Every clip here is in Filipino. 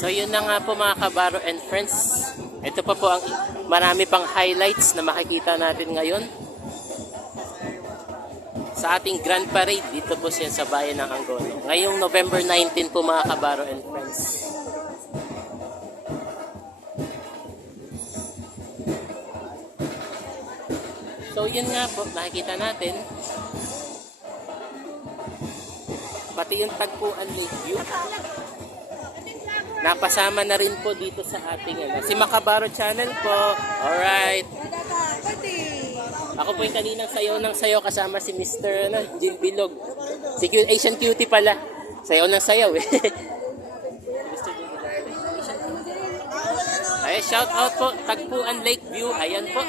So yun na nga po mga kabaro and friends. Ito pa po ang marami pang highlights na makikita natin ngayon sa ating Grand Parade dito po siya sa bayan ng Angono. Ngayong November 19 po mga kabaro and friends. So yun nga po, nakikita natin pati yung Tagpuan Lakeview. Napasama na rin po dito sa ating si Macabaro Channel po. Alright. Ako po yung kaninang sayaw ng sayaw kasama si Mr. Jim Bilog. Si Asian Cutie pala. Sayaw ng sayaw eh. Ay, shout out po Tagpuan Lakeview. Ayan po.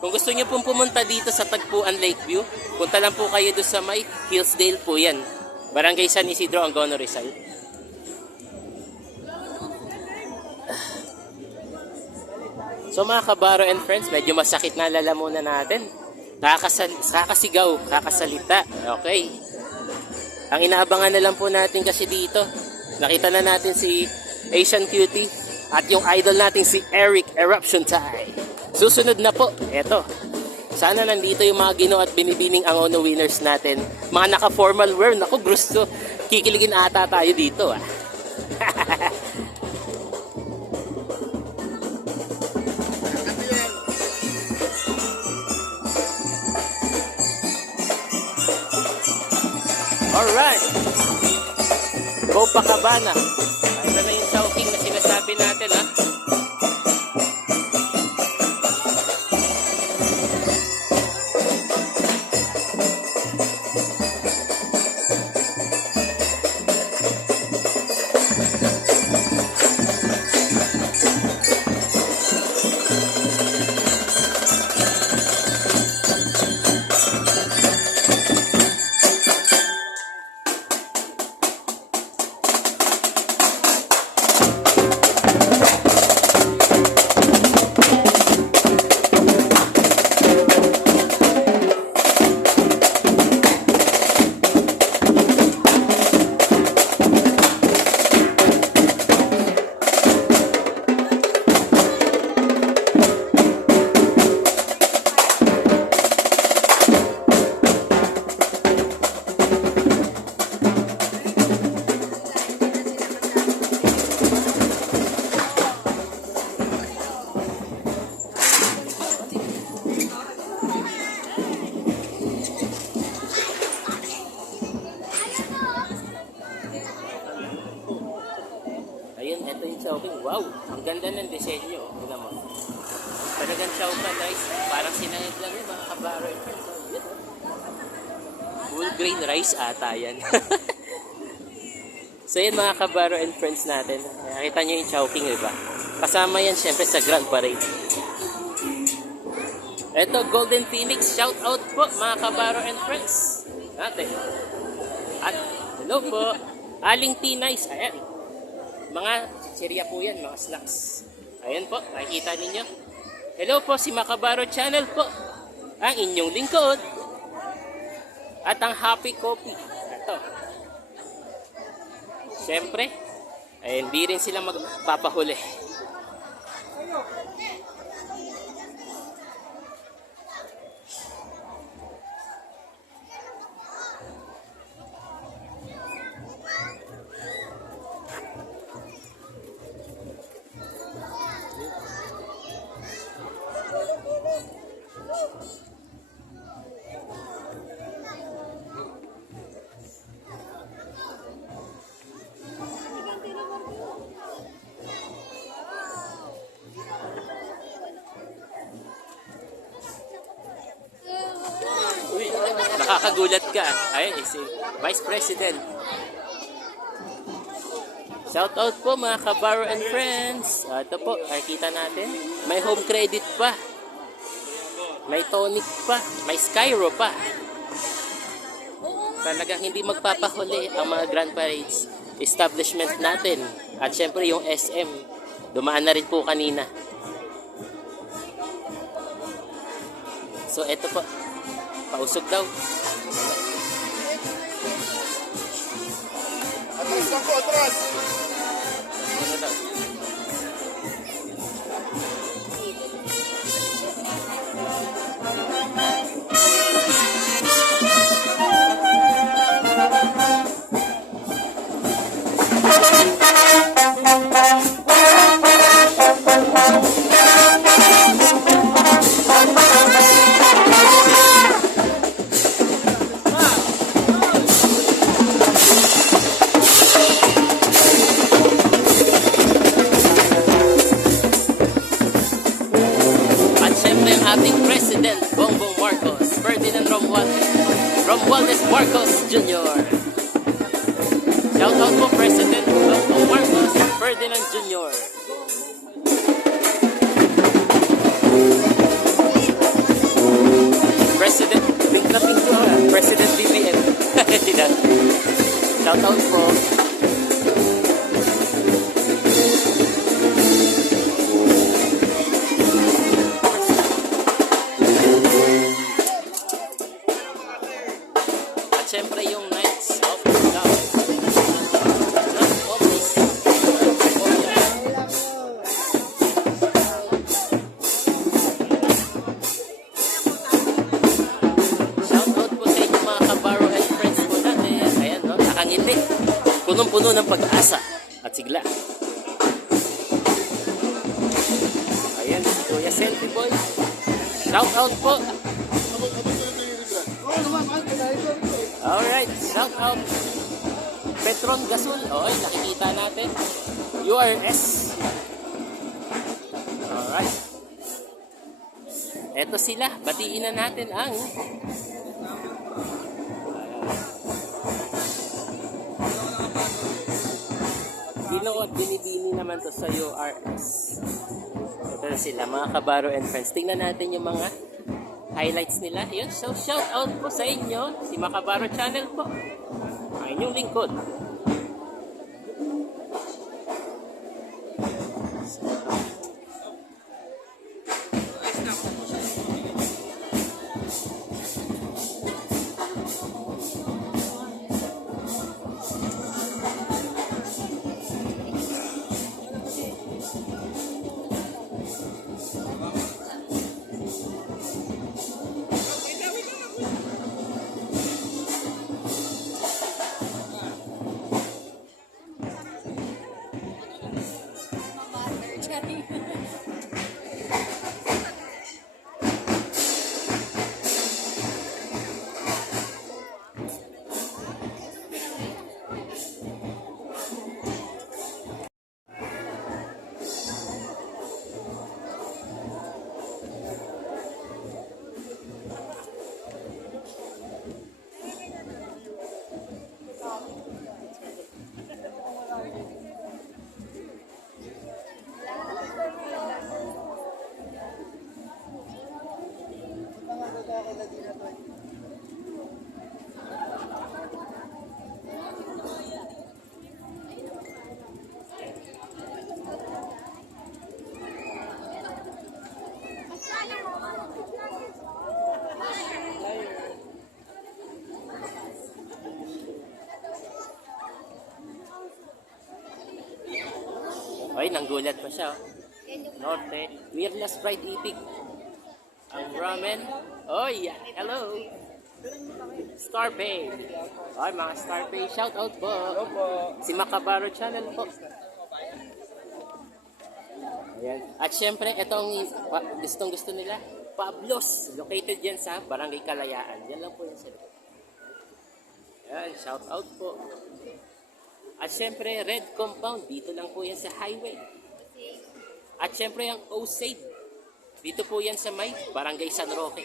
Kung gusto niyo pong pumunta dito sa Tagpuan Lakeview, punta lang po kayo doon sa may Hillsdale po yan. Barangay San Isidro, Angono, Rizal. So mga kabaro and friends, medyo masakit na lalamunan natin. Kakasigaw, kakasalita. Okay. Ang inaabangan na lang po natin kasi dito, nakita na natin si Asian Cutie at yung idol natin si Eric Eruption Time. Susunod na po, eto. Sana nandito yung mga Ginoo at binibining Angono winners natin. Mga naka-formal wear, naku, gusto. Kikiligin ata tayo dito ah. Alright. Copacabana. Ito na yung Chowking na sinasabi natin ha. Ayun, ito yung Chowking. Wow, ang ganda ng disenyo. Tignan mo. Talagang Chowking guys. Parang sinangit lang yun mga kabaro. Full grain rice ata yan. So yun mga kabaro and friends natin. Nakita nyo yung Chowking, diba? Kasama yan syempre sa Grand Parade. Ito, Golden Phoenix. Shout out po mga kabaro and friends natin. At hello po. Aling T-Nice. Ayan. Mga chichirya po yan, mga snacks. Ayan po, nakikita ninyo. Hello po, si Macabaro Channel po. Ang inyong lingkod. At ang Happy Coffee. Ito. Siyempre, ay hindi rin sila magpapahuli. Nakakagulat ka. Ayun, si Vice President. Shout out po mga kabaro and friends. Ito po, nakikita natin. May home credit pa. May tonic pa. May Skyro pa. Talagang hindi magpapahuli ang mga Grand Parades establishment natin. At syempre yung SM. Dumaan na rin po kanina. So ito po. Pausog daw. Atras ako, atras! shout out. At syempre ang ating President Bongbong Marcos, Ferdinand Romualdez Marcos Jr. Shout out po President Bongbong Marcos Ferdinand Jr. President, pink na pink ko President BBM. Shout out po. At syempre yung Knights of Love. Shout out po sa inyo mga kabaro and friends po natin. Ayan no, nakangiti. Punong-puno ng pag-asa at sigla. Ayan, si Kuya Selfie Boy. Shout out po. Alright, shout out. Petron Gasol. Okay, nakikita natin. URS. Alright. Eto sila. Batiin na natin ang Dino at binibini naman to sa URS. Ito na sila, mga kabaro and friends. Tingnan natin yung mga highlights nila. Yun, so shout out po sa inyo, si Makabaro Channel po. Ang inyong lingkod. Ay, nanggulat pa siya. Norte, Wireless Fried Itik. Ang ramen. Oh, yeah. Hello. Starpay. Ay, mga Starpay. Shout out po. Si Makabaro Channel po. Ayan. At syempre, itong gustong gusto nila. Pablos. Located yan sa Barangay Kalayaan. Yan lang po yan sila. Ayan, shout out po. At syempre, Red Compound, dito lang po yan sa highway. At syempre, ang OSAID, dito po yan sa may Barangay San Roque.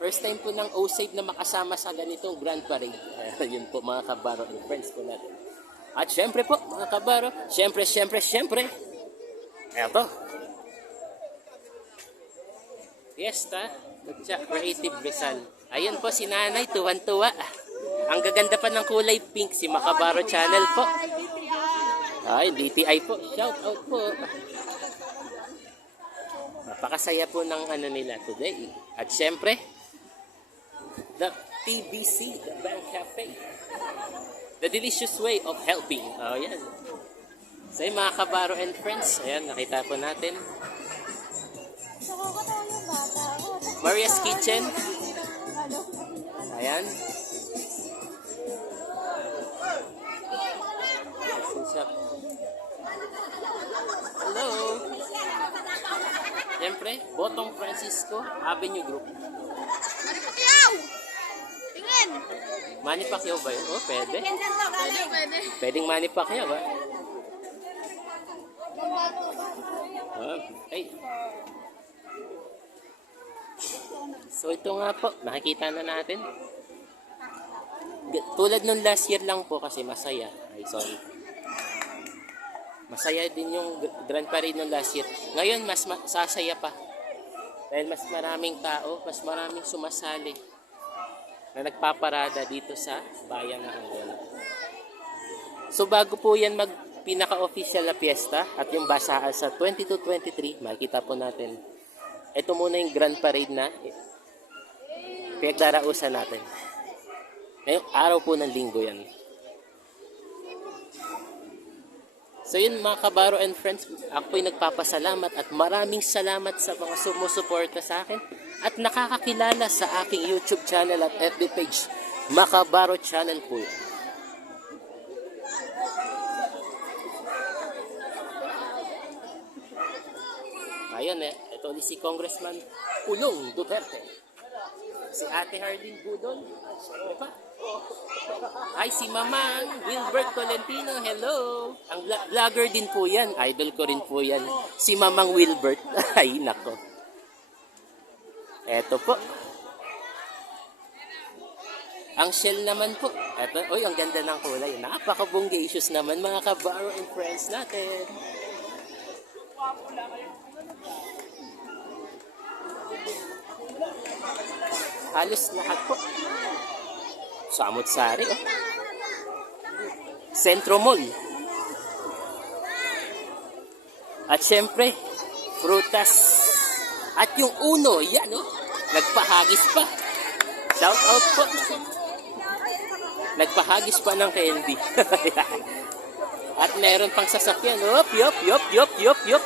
First time po ng OSAID na makasama sa ganitong Grand Parade. Yun po mga kabaro and friends po natin. At syempre po, mga kabaro, syempre, eto. Fiesta, Creative Rizal. Ayun po si Nanay, tuwan-tuwa. Ang gaganda pa ng kulay pink, si Makabaro Channel po. Ay, DTI po. Shout out po. Napakasaya po ng ano nila today. At syempre, the TBC, the Bank Cafe. The delicious way of helping. Oh, yan. So yun, mga kabaro and friends, ayan, nakita po natin. Maria's Kitchen. Ayan. Hello. Siyempre, Botong Francisco Avenue Group. Manny Pacquiao! Tingin! Manny Pacquiao ba yun? Oh, pwede. Pwede. Pwedeng Manny Pacquiao ba? Oh, ay. So ito nga po, nakikita na natin. Tulad nung last year lang po kasi masaya. Ay, sorry. Masaya din yung Grand Parade nung last year. Ngayon, mas sasaya pa. Dahil mas maraming tao, mas maraming sumasali na nagpaparada dito sa bayan ng Angola. So bago po yan pinaka-official na piyesta at yung basaan sa 22-23, makikita po natin. Ito muna yung Grand Parade na pinagdarausan natin. Ngayong araw po ng linggo yan. So yun mga kabaro and friends, ako po'y nagpapasalamat at maraming salamat sa mga sumusuporta sa akin at nakakakilala sa aking YouTube channel at FB page. Makabaro channel po yan. Ayun ito ulit si Congressman Pulong Duterte. Si Ate Harleen Budol. Ano pa? Ay, si Mamang Wilbert Tolentino, hello! Ang vlogger din po yan, idol ko rin po yan. Si Mamang Wilbert, ay nako. Eto po. Ang shell naman po, eto, oy, ang ganda ng kulay. Napaka-bungacious naman mga kabaro and friends natin. Halos lahat po. Samot-sari, oh. Centro Mall. At syempre, prutas. At yung uno, yan, oh. Nagpahagis pa. Shout out po. Nagpahagis pa ng candy. At meron pang sasakyan. Yup.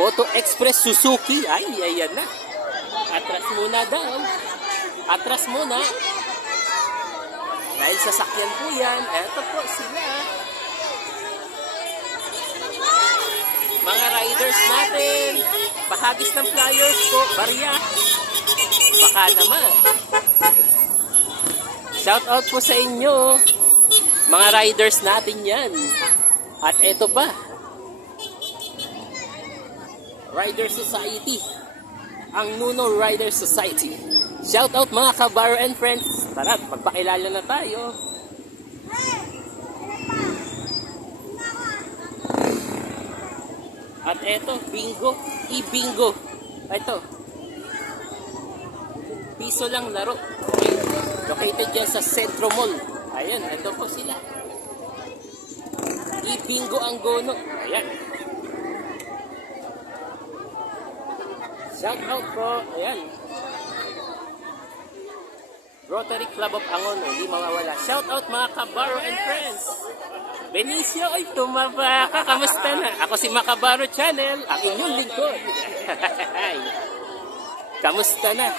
Moto Express Suzuki. Ay, ayan na. Atras muna daw. Atras muna. Dahil sasakyan po yan. Eto po sila. Mga riders natin. Pahagis ng flyers po. Barya. Baka naman. Shout out po sa inyo. Mga riders natin yan. At eto pa. Rider Society. Ang Nuno Rider Society. Shout out mga kabaro and friends. Tara, magpakilala na tayo. At eto, bingo. E-bingo. Ito. Piso lang laro. Okay. Located dyan sa Centro Mall. Ayan, ito po sila. E-bingo ang gono. Ayan. Shout out po. Ayan. Rotary Club of Angono, hindi mawawala. Shout out mga kabaro and friends. Benicio, ay tumaba ka. Kamusta na? Ako si Makabaro Channel, ang inyong lingkod. Kamusta na?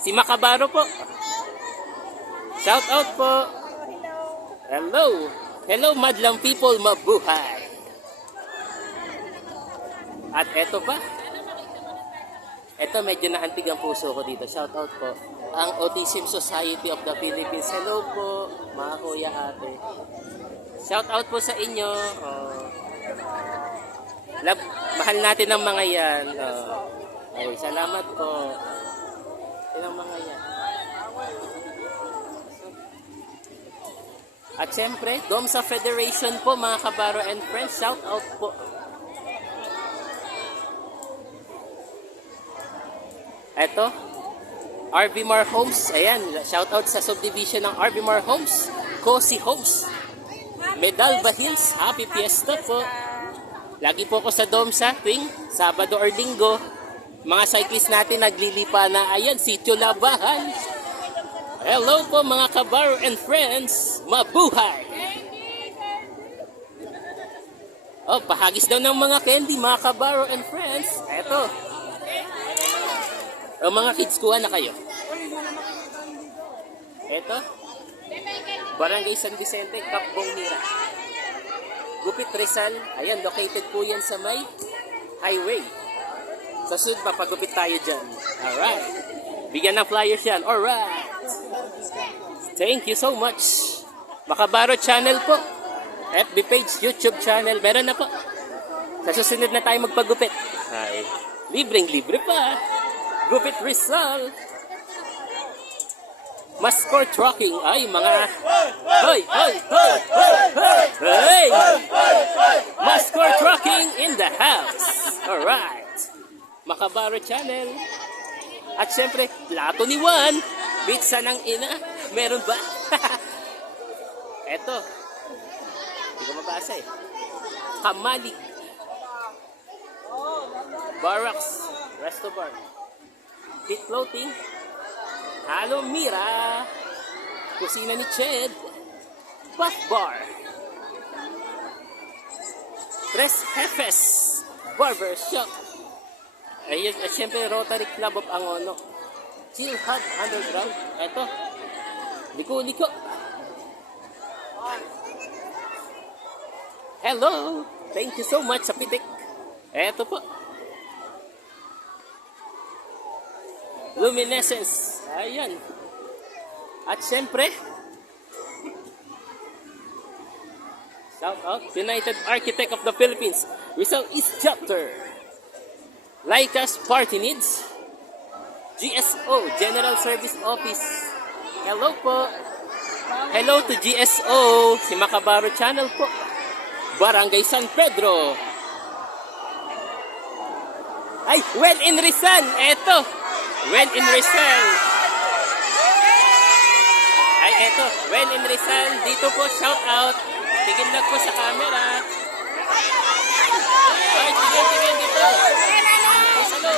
Si Makabaro po. Shout out po. Hello. Hello madlang people, mabuhay. At eto pa. Eto medyo naantig ang puso ko dito. Shout out po. Ang Autism Society of the Philippines. Hello po, mga kuya ate. Shout out po sa inyo. Mahal natin ang mga yan. Ay, salamat po. Ilang mga yan. At syempre, Domsa Federation po, mga kabaro and friends. Shout out po. Eto, RV Mar Homes. Ayan, shout out sa subdivision ng RV Mar Homes. Cozy Homes. Medalba Hills. Happy Fiesta po. Lagi po ako sa Domsa tuwing Sabado or Linggo. Mga cyclist natin naglilipa na. Ayan, Sitio Labahan. Hello po mga kabaro and friends. Mabuhay! Oh, pahagis daw ng mga candy, mga kabaro and friends. Eto. O mga kids, kuha na kayo. Eto. Barangay San Vicente, Kapbong Mira. Gupit Rizal. Ayan, located po yan sa may highway. Sa sud, papagupit tayo dyan. Alright. Bigyan ng flyers yan. Alright. Thank you so much. Makabaro channel po. FB page, YouTube channel. Meron na po. Sa susunod na tayo magpagupit. Ay, libreng-libre pa. Gupit Rizal. Mascor Trucking. Ay, mga... Hoy! Hoy! Hoy! Hoy! Hey! Mascor Trucking in the house. Alright. Makabaro channel. At syempre, plato ni Juan. Pizza ng ina. Meron ba? Eto. Hindi ko mabasa eh. Kamalig. Barracks. Resto Bar. Pit Floating. Halo Mira. Kusina ni Ched. Puff Bar. Tres Jefes. Barber Shop. Ayun, at syempre Rotary Club of Angono. Chill Hut Underground. Eto. Liko-liko. Hello. Thank you so much sa pitik. Eto po. Luminescence. Ayan. At syempre, shout out, United Architect of the Philippines, Rizal East Chapter. Laikas Party Needs. GSO, General Service Office. Hello po. Hello to GSO, si Makabaro Channel po. Barangay San Pedro. Ay, well in Rizal. Eto. Well in Rizal. Ay, eto. Well in Rizal. Dito po, shout out. Tigil lang po sa camera. Ay, tigil dito. Ay, salo.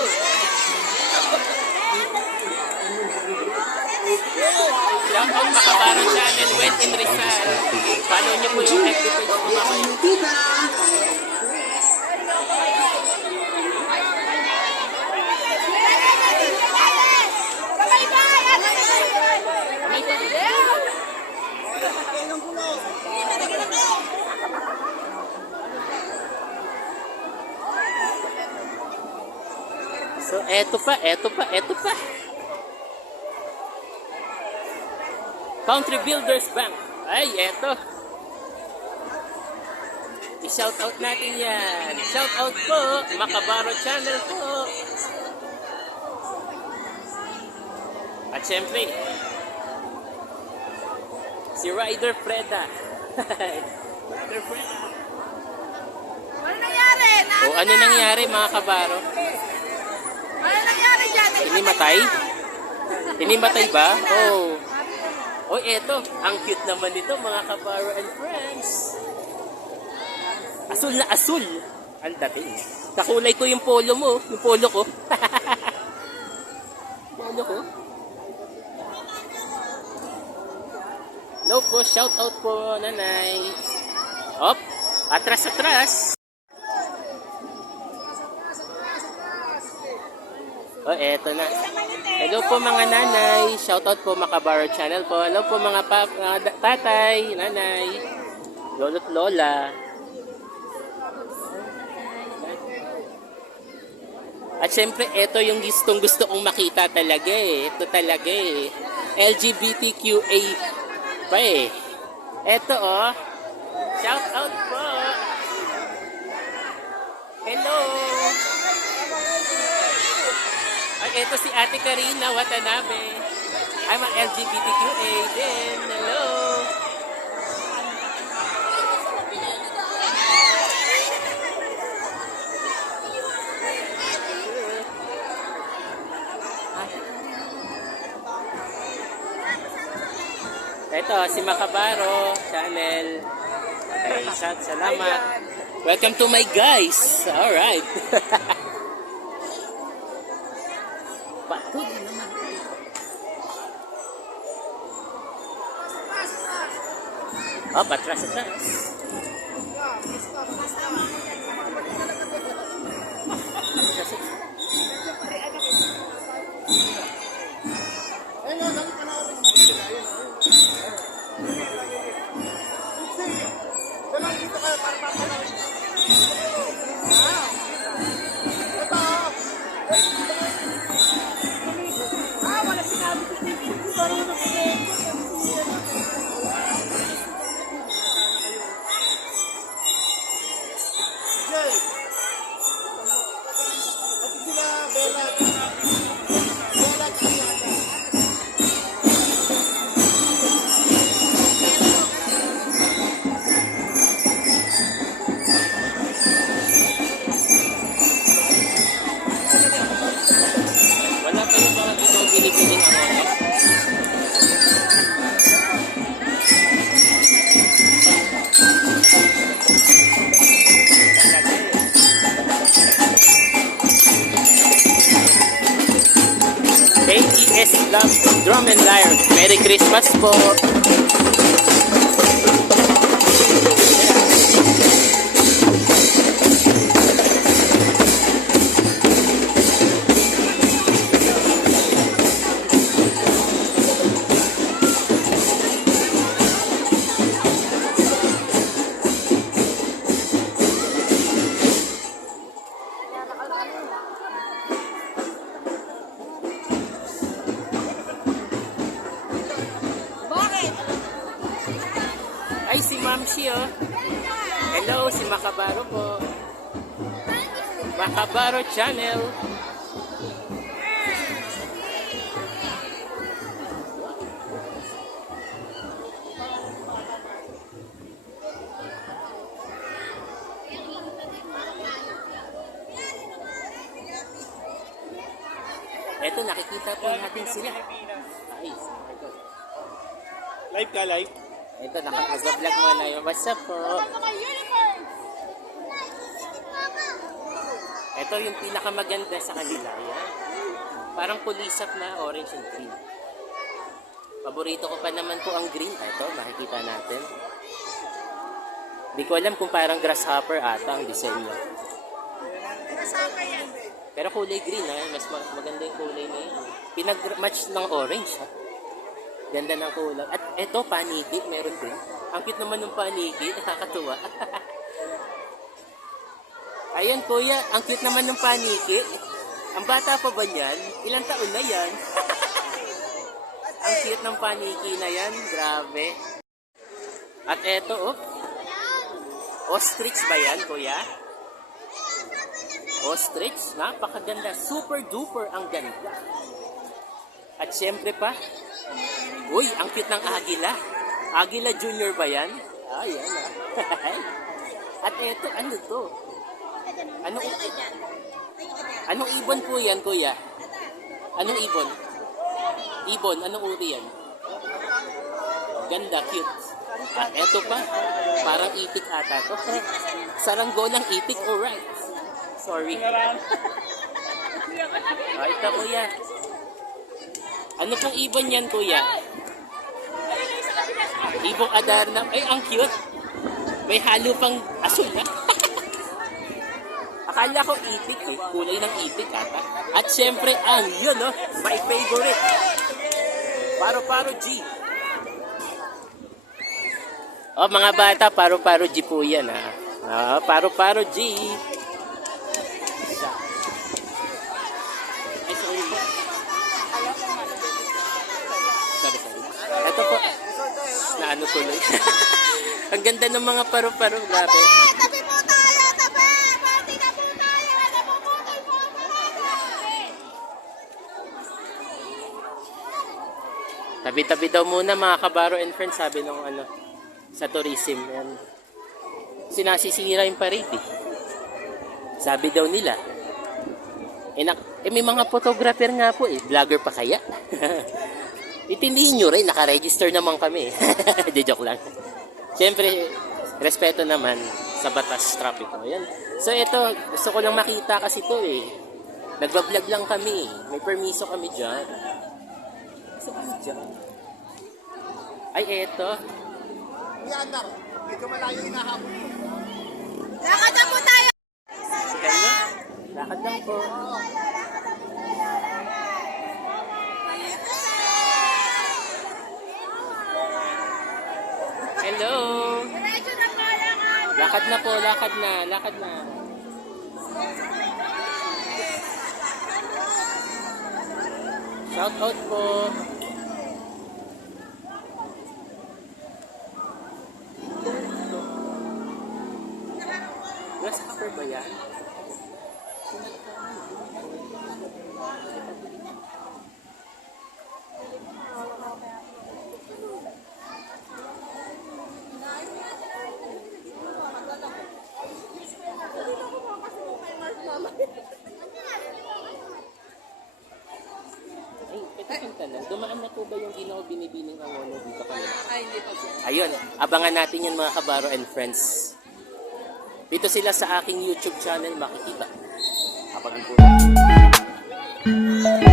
Shout out Makabaro Channel. Well in Rizal. Follow niyo po yung FB page ko mamaya. So, eto pa. Country Builders Bank. Ay, eto. I-shout out natin yan. Shout out po, Makabaro Channel po. At syempre, si Ryder Freda. Ryder Freda. Ano nangyari? O ano nangyari mga kabaro? Ano nangyari dyan? Inimatay? Inimatay ba? Oh. Oh, eto. Ang cute naman nito mga kabaro and friends. Asul na asul. Ang dating. Kakulay ko yung polo mo. Yung polo ko. Polo ko. Hello po. Shout out po, nanay. Op. Atras. Oh, eto na. Hello po mga nanay. Shoutout po Makabaro Channel po. Hello po mga tatay, nanay, lolo't lola. At syempre, ito yung gusto kong makita talaga eh. Ito talaga eh. LGBTQA pa eh. Ito oh. Shoutout po. Hello. Ito si Ate Karina Watanabe. I'm a LGBTQA din. Hello. Ito, si Makabaro Channel. Okay, salamat. Welcome to my guys. Alright. Oh, patras. Wala sinabi ko dito. Marunong ko. Wala pa yung mga dito binibining ano. AES Drum and Lyre. Merry Christmas po. Bakit? Ay, si Ma'am Shi, oh. Hello, si Makabaro po. Makabaro Channel. Eto, nakikita po natin sila. Ay, Live ka, live? ito, naka-vlog mo na yun. What's up po? Ito yung pinakamaganda sa kanila. Yan. Parang pulisap na orange and green. Paborito ko pa naman po ang green. Ito, makikita natin. Di ko alam kung parang grasshopper ata ang disenyo. Kasama yan. Pero kulay green ha. Mas maganda yung kulay na yun. Pinag-match ng orange ha. Ganda ng kulay. At ito, paniki. Meron din. Ang cute naman ng paniki. Nakakatuwa. Ayan kuya, ang cute naman ng paniki. Ang bata pa ba niyan? Ilang taon na yan? Ang cute ng paniki na yan. Grabe. At eto, oh. Ostrich ba yan, kuya? Ostrich. Napakaganda. Super duper ang ganda. At syempre pa, uy, ang cute ng Agila. Agila Junior ba yan? Ayan ah. At eto, ano to? Anong ibon po yan, kuya? Anong ibon? Ibon, anong uri yan? Ganda, cute. At eto pa, parang itik ata to. Saranggo ng itik, alright. Sorry. Ah, ito, kuya. Ano pong ibon yan, kuya? Ibong Adarna. Ay, ang cute. May halo pang asul na. Akala ko itik eh. Kulay ng itik ata. At syempre, ang yun, no? My favorite. Paro-paro G. Oh, mga bata, paro-paro G po yan, ha? Ah, paro-paro G. Ay, sorry po. Sorry. Ito po. Na ano tuloy. Ang ganda ng mga paro-paro. Grabe. Tabi po tayo! Tabi! Party na po tayo! Napuputol po ang Tabi-tabi daw muna mga kabaro and friends, sabi nung ano, sa tourism. Yan. Sinasisira yung parade eh. Sabi daw nila. May mga photographer nga po eh. Vlogger pa kaya? Itindihin nyo rin, nakaregister naman kami. Di joke lang. Siyempre, respeto naman sa batas trapiko. Yan. So ito, gusto ko lang makita kasi to eh. Nagbablog lang kami. May permiso kami dyan. Saan kami dyan? Ay, eto. Yanar. Medyo malayo hinahabol mo. Lakad na po tayo. Si Kanya? Lakad lang po. Hello! Diretso na po, lakad. Lakad na po, lakad na, lakad na. Shout out po. Grasshopper ba yan? Ay, ito yung tanong. Dumaan na po ba yung di na ako binibining angono dito kanina? Ay, hindi pa po. Ayun, abangan natin yun mga kabaro and friends. Dito sila sa aking YouTube channel makikita. Abangan po natin.